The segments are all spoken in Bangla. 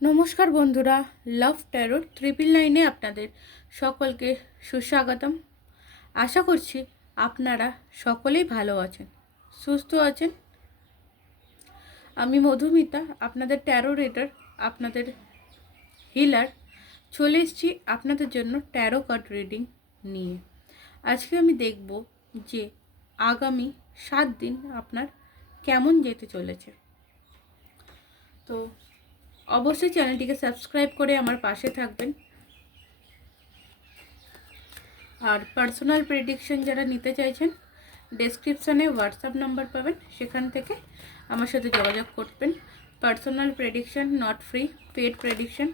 নমস্কার বন্ধুরা লাভ ট্যারোট ট্রিপল নাইনে আপনাদের সকলকে সুস্বাগতম। আশা করছি আপনারা সকলেই ভালো আছেন, সুস্থ আছেন। আমি মধুমিতা, আপনাদের ট্যারো রেটার আপনাদের হিলার চলে এসেছি আপনাদের জন্য ট্যারো কার্ড রিডিং নিয়ে। আজকে আমি দেখব যে আগামী সাত দিন আপনার কেমন যেতে চলেছে। তো অবশ্যই চ্যানেলটিকে সাবস্ক্রাইব করে আমার পাশে থাকবেন। আর পার্সোনাল প্রেডিকশন যারা নিতে চাইছেন ডেসক্রিপশানে হোয়াটসঅ্যাপ নাম্বার পাবেন। সেখান থেকে আমার সাথে যোগাযোগ করবেন। Personal prediction not free paid prediction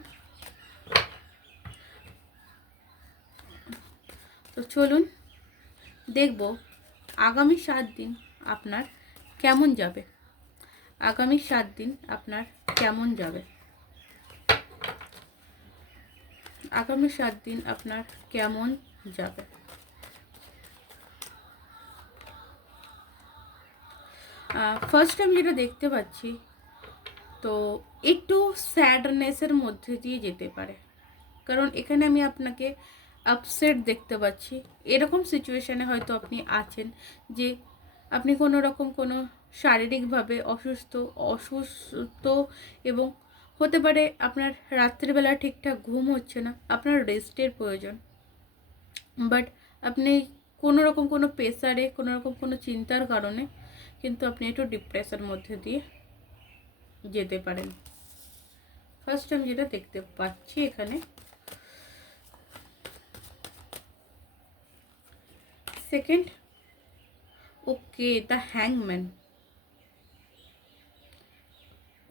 তো চলুন, দেখব আগামী সাত দিন আপনার কেমন যাবে। আগামী সাত দিন আপনার কেমন যাবে। আগামী সাত দিন আপনার কেমন যাবে? ফার্স্ট আমি যেটা দেখতে পাচ্ছি, তো একটু স্যাডনেসের মধ্যে দিয়ে যেতে পারে। কারণ এখানে আমি আপনাকে আপসেট দেখতে পাচ্ছি। এরকম সিচুয়েশানে হয়তো আপনি আছেন যে আপনি কোনো রকম কোনো শারীরিকভাবে অসুস্থ অসুস্থ এবং হতে পারে আপনার রাত্রিবেলা ঠিকঠাক ঘুম হচ্ছে না, আপনার রেস্টের প্রয়োজন। বাট আপনি কোনো রকম কোনো প্রেসারে কোনো রকম কোনো চিন্তার কারণে কিন্তু আপনি একটু ডিপ্রেশন মধ্যে দিয়ে যেতে পারেন। ফার্স্ট আমি যেটা দেখতে পাচ্ছি এখানে সেকেন্ড ওকে দ্য হ্যাংম্যান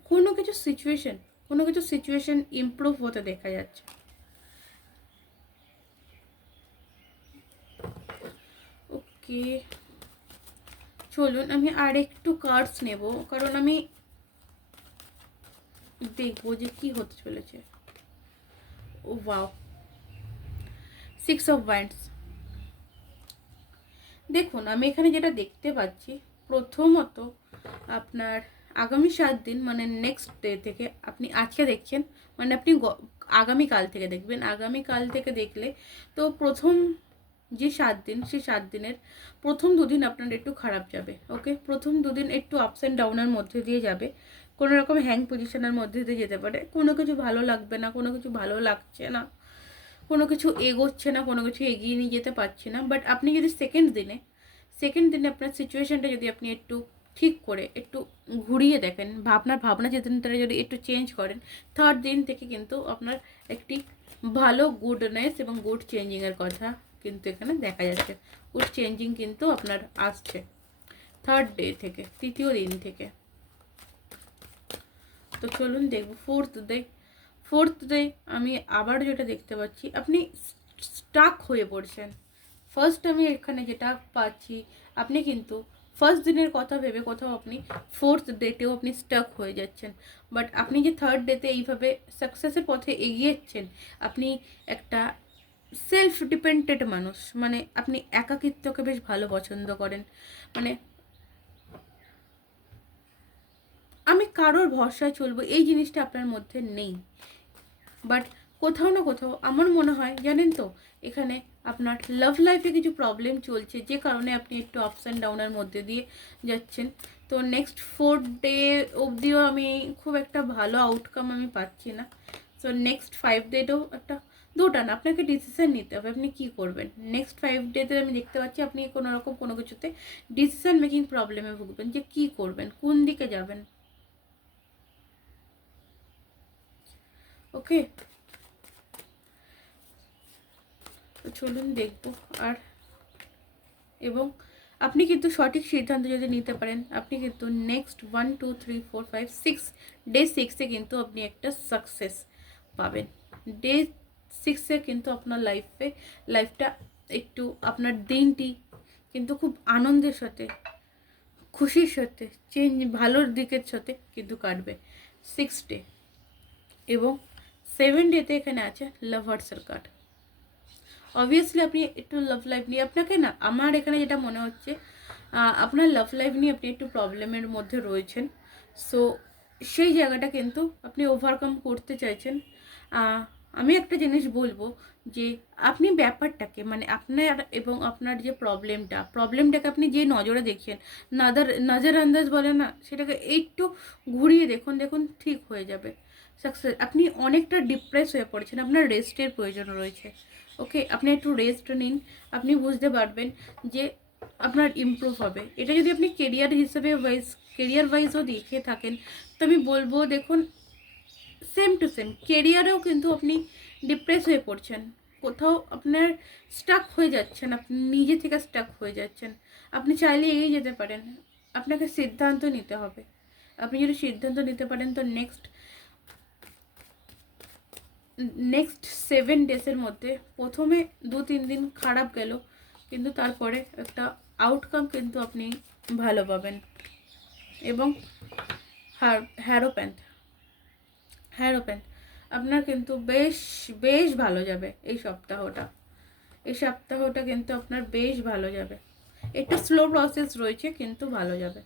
কোনো কিছু সিচুয়েশন কোনো কিছু সিচুয়েশন ইমপ্রুভ হতে দেখা যাচ্ছে। ওকে চলুন, আমি আর একটু কার্ডস নেব, কারণ আমি দেখব যে কি হতে চলেছে। Oh wow six of wands দেখুন, আমি এখানে যেটা দেখতে পাচ্ছি, প্রথমত আপনার আগামী সাত দিন মানে নেক্সট ডে থেকে আপনি আজকে দেখছেন মানে আপনি আগামীকাল থেকে দেখবেন। আগামীকাল থেকে দেখলে তো প্রথম যে সাত দিন, সেই সাত দিনের প্রথম দুদিন আপনার একটু খারাপ যাবে ওকে প্রথম দুদিন একটু আপস অ্যান্ড ডাউনের মধ্যে দিয়ে যাবে। কোনো রকম হ্যাং পজিশনের মধ্যে দিয়ে যেতে পারে। কোনো কিছু ভালো লাগবে না, কোনো কিছু ভালো লাগছে না, কোনো কিছু এগোচ্ছে না, কোনো কিছু এগিয়ে নিয়ে যেতে পারছে না। বাট আপনি যদি সেকেন্ড দিনে সেকেন্ড দিনে আপনার সিচুয়েশানটা যদি আপনি একটু ঠিক করে একটু ঘুরিয়ে দেখেন। ভাবনার ভাবনা চেতনাটা যদি একটু চেঞ্জ করেন থার্ড দিন থেকে কিন্তু আপনার একটি ভালো গুডনেস এবং গুড চেঞ্জিংয়ের কথা কিন্তু এখানে দেখা যাচ্ছে। গুড চেঞ্জিং কিন্তু আপনার আসছে থার্ড ডে থেকে, তৃতীয় দিন থেকে। তো চলুন দেখব ফোর্থ ডে ফোর্থ ডে আমি আবার যেটা দেখতে পাচ্ছি, আপনি স্টাক হয়ে পড়ছেন। ফার্স্ট আমি এখানে যেটা পাচ্ছি, আপনি কিন্তু ফার্স্ট দিনের কথা ভেবে কোথাও আপনি ফোর্থ ডেটেও আপনি স্টাক হয়ে যাচ্ছেন। বাট আপনি যে থার্ড ডেতে এইভাবে সাকসেসের পথে এগিয়েছেন, আপনি একটা সেলফ ডিপেন্ডেড মানুষ। মানে আপনি একাকিত্বকে বেশ ভালো পছন্দ করেন। মানে আমি কারোর ভরসায় চলবো, এই জিনিসটা আপনার মধ্যে নেই। বাট কোথাও না কোথাও আমার মনে হয়, জানেন তো, এখানে আপনার লাভ লাইফে কিছু প্রবলেম চলছে, যে কারণে আপনি একটু আপস অ্যান্ড ডাউনের মধ্যে দিয়ে যাচ্ছেন। তো নেক্সট ফোর ডে অবধিও আমি খুব একটা ভালো আউটকাম আমি পাচ্ছি না। সো নেক্সট ফাইভ ডেতেও একটা দুটা না, আপনাকে ডিসিশন নিতে হবে, আপনি কি করবেন? নেক্সট ফাইভ ডেতে আমি দেখতে পাচ্ছি আপনি কোনো রকম কোনো কিছুতে ডিসিশন মেকিং প্রবলেমে ভুগবেন, যে কি করবেন, কোন দিকে যাবেন? ওকে তো চলুন দেখব আর এবং আপনি কিন্তু সঠিক সিদ্ধান্ত যদি নিতে পারেন, আপনি কিন্তু next one two three four five six day সিক্সে কিন্তু আপনি একটা সাকসেস পাবেন। ডে সিক্সে কিন্তু আপনার লাইফে লাইফটা একটু আপনার দিনটি কিন্তু খুব আনন্দের সাথে, খুশির সাথে চেঞ্জ ভালোর দিকের সাথে কিন্তু কাটবে। সিক্স ডে এবং সেভেন ডেতে এখানে আছে লাভার্সের কার্ড অবভিয়াসলি আপনি একটু লাভ লাইফ নিয়ে, আপনাকে না, আমার এখানে যেটা মনে হচ্ছে আপনার লাভ লাইফ নিয়ে আপনি একটু প্রবলেমের মধ্যে রয়েছেন। সো সেই জায়গাটা কিন্তু আপনি ওভারকাম করতে চাইছেন। আমি একটা জিনিস বলব যে, আপনি ব্যাপারটাকে মানে আপনার এবং আপনার যে প্রবলেমটা প্রবলেমটাকে আপনি যে নজরে দেখছেন নাদার নজর আন্দাজ বলে না, সেটাকে একটু ঘুরিয়ে দেখুন দেখুন ঠিক হয়ে যাবে। সাকসেস আপনি অনেকটা ডিপ্রেস হয়ে পড়েছেন, আপনার রেস্টের প্রয়োজন রয়েছে। ওকে, আপনি একটু রেস্ট নিন। আপনি বুঝতে পারবেন যে আপনার ইমপ্রুভ হবে। এটা যদি আপনি কেরিয়ার হিসেবে ওয়াইজ কেরিয়ার ওয়াইজও দেখে থাকেন, তো আমি বলব, দেখুন সেম টু সেম কেরিয়ারেও কিন্তু আপনি ডিপ্রেস হয়ে পড়ছেন। কোথাও আপনার স্টাক হয়ে যাচ্ছেন, আপনি নিজে থেকে স্টাক হয়ে যাচ্ছেন। আপনি চাইলে এগিয়ে যেতে পারেন। আপনাকে সিদ্ধান্ত নিতে হবে। আপনি যদি সিদ্ধান্ত নিতে পারেন, তো নেক্সট নেক্সট সেভেন ডেজের মধ্যে প্রথমে দু তিন দিন খারাপ গেল, কিন্তু তারপরে একটা আউটকাম কিন্তু আপনি ভালো পাবেন। এবং হ্যারোপ্যান্থ হ্যারোপ্যান্থ আপনার কিন্তু বেশ বেশ ভালো যাবে এই সপ্তাহটা। এই সপ্তাহটা কিন্তু আপনার বেশ ভালো যাবে। একটু স্লো প্রসেস রয়েছে, কিন্তু ভালো যাবে।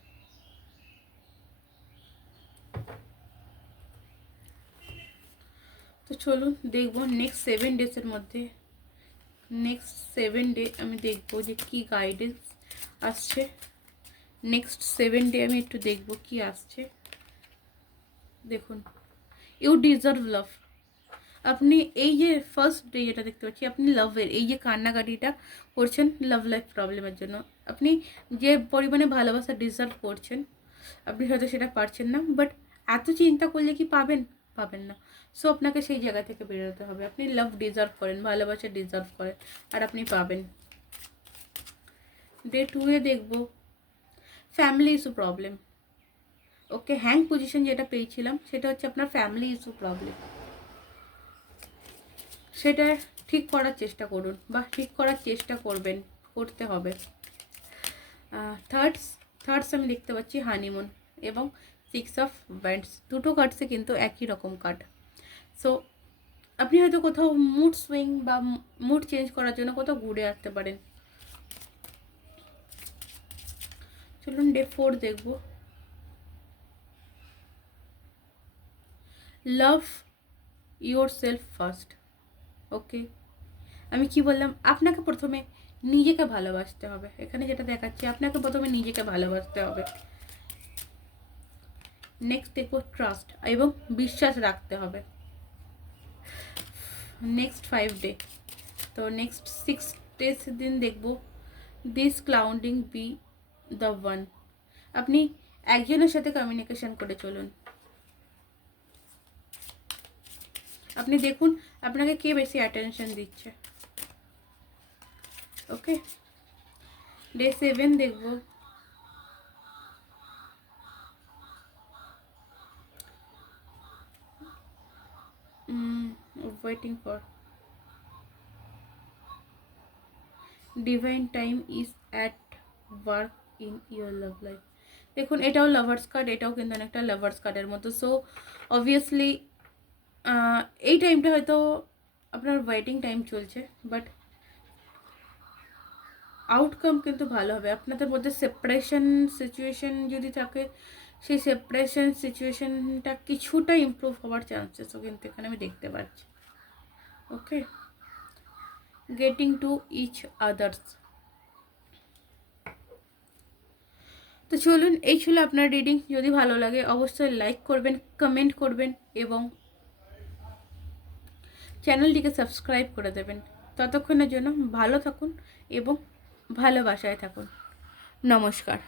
তো চলুন দেখব নেক্সট সেভেন ডেজের মধ্যে। নেক্সট সেভেন ডে আমি দেখব যে কি গাইডেন্স আসছে। নেক্সট সেভেন ডে আমি একটু দেখব কি আসছে। দেখুন ইউ ডিজার্ভ লাভ আপনি এই যে ফার্স্ট ডে যেটা দেখতে পাচ্ছি, আপনি লাভের এই যে কান্নাকাটিটা করছেন লাভ লাইফ প্রবলেমের জন্য। আপনি যে পরিমাণে ভালোবাসা ডিজার্ভ করছেন, আপনি হয়তো সেটা পারছেন না বাট এত চিন্তা করলে কি পাবেন? পাবেন না। সো আপনাকে সেই জায়গা থেকে বেরোতে হবে। আপনি লাভ ডিজার্ভ করেন, ভালোবাসা ডিজার্ভ করেন, আর আপনি পাবেন। ডে টুয়ে দেখব family issue problem okay hang position যেটা পেয়েছিলাম, সেটা হচ্ছে আপনার ফ্যামিলি ইস্যু প্রবলেম সেটা ঠিক করার চেষ্টা করুন, বা ঠিক করার চেষ্টা করবেন, করতে হবে। থার্ডস থার্ডস আমি দেখতে পাচ্ছি হানিমুন এবং সিক্স অফ ব্যান্ডস দুটো কার্ডসে কিন্তু একই রকম কার্ড সো আপনি হয়তো কোথাও মুড সুইং বা মুড চেঞ্জ করার জন্য কোথাও ঘুরে আসতে পারেন। চলুন ডে ফোর দেখব। Love yourself first okay আমি কি বললাম? আপনাকে প্রথমে নিজেকে ভালোবাসতে হবে। এখানে যেটা দেখাচ্ছি, আপনাকে প্রথমে নিজেকে ভালোবাসতে হবে। নেক্সট দেখব ট্রাস্ট এবং বিশ্বাস রাখতে হবে। নেক্সট ফাইভ ডে তো নেক্সট সিক্স ডেজ দিন দেখব this clouding be the one আপনি একজনের সাথে কমিউনিকেশন করে চলুন। আপনি দেখুন আপনাকে কে বেশি অ্যাটেনশন দিচ্ছে। ওকে ডে সেভেন দেখব। Waiting for divine time is at work in your love life দেখুন, এটাও লাভার্স কার্ড এটাও কিন্তু অনেকটা লাভার্স কার্ডের মতো। সো অবভিয়াসলি এই টাইমটা হয়তো আপনার ওয়েটিং টাইম চলছে বাট আউটকাম কিন্তু ভালো হবে। আপনাদের মধ্যে সেপারেশন সিচুয়েশন যদি থাকে সেই সেপারেশন সিচুয়েশনটা কিছুটা ইমপ্রুভ হওয়ার চান্সেসও কিন্তু এখানে আমি দেখতে পাচ্ছি। Okay getting to each others তো চলুন, এই ছিল আপনার রিডিং যদি ভালো লাগে, অবশ্যই লাইক করবেন কমেন্ট করবেন এবং চ্যানেলটিকে সাবস্ক্রাইব করে দেবেন। ততক্ষণের জন্য ভালো থাকুন এবং ভালোবাসায় থাকুন। নমস্কার।